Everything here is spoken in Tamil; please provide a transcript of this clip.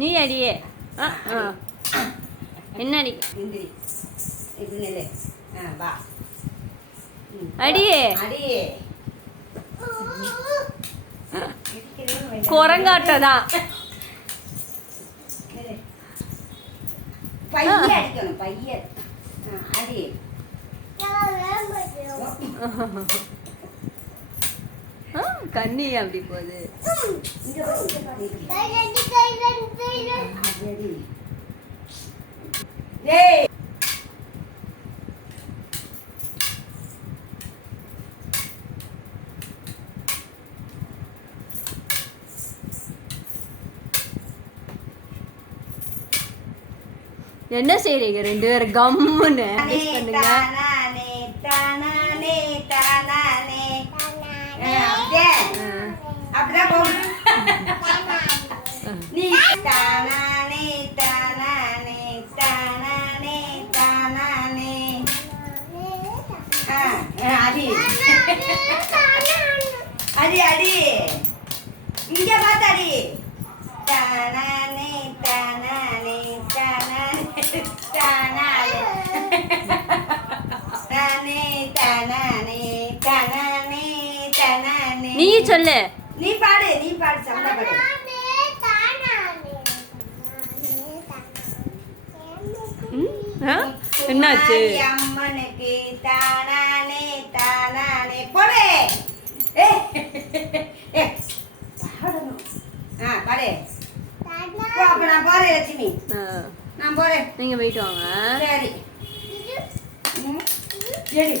நீ அடியே. என்ன அடி? அடியே குரங்காட்டதான். கண்ணி அப்படி போகுது. என்ன செய்றீங்க ரெண்டு பேரும்? கம்முன்னு பண்ணுங்க. அடி அடி இங்க பாத்தாடி. நீ சொல்லு. நீ பாடு சந்தா பாடு. என்னாச்சு? அம்மனுக்கு தானானே தானானே போடு. பாடு. அப்ப நான் போறேன் லட்சுமி. நான் போறேன். நீங்க போயிட்டு வாங்க. சரி.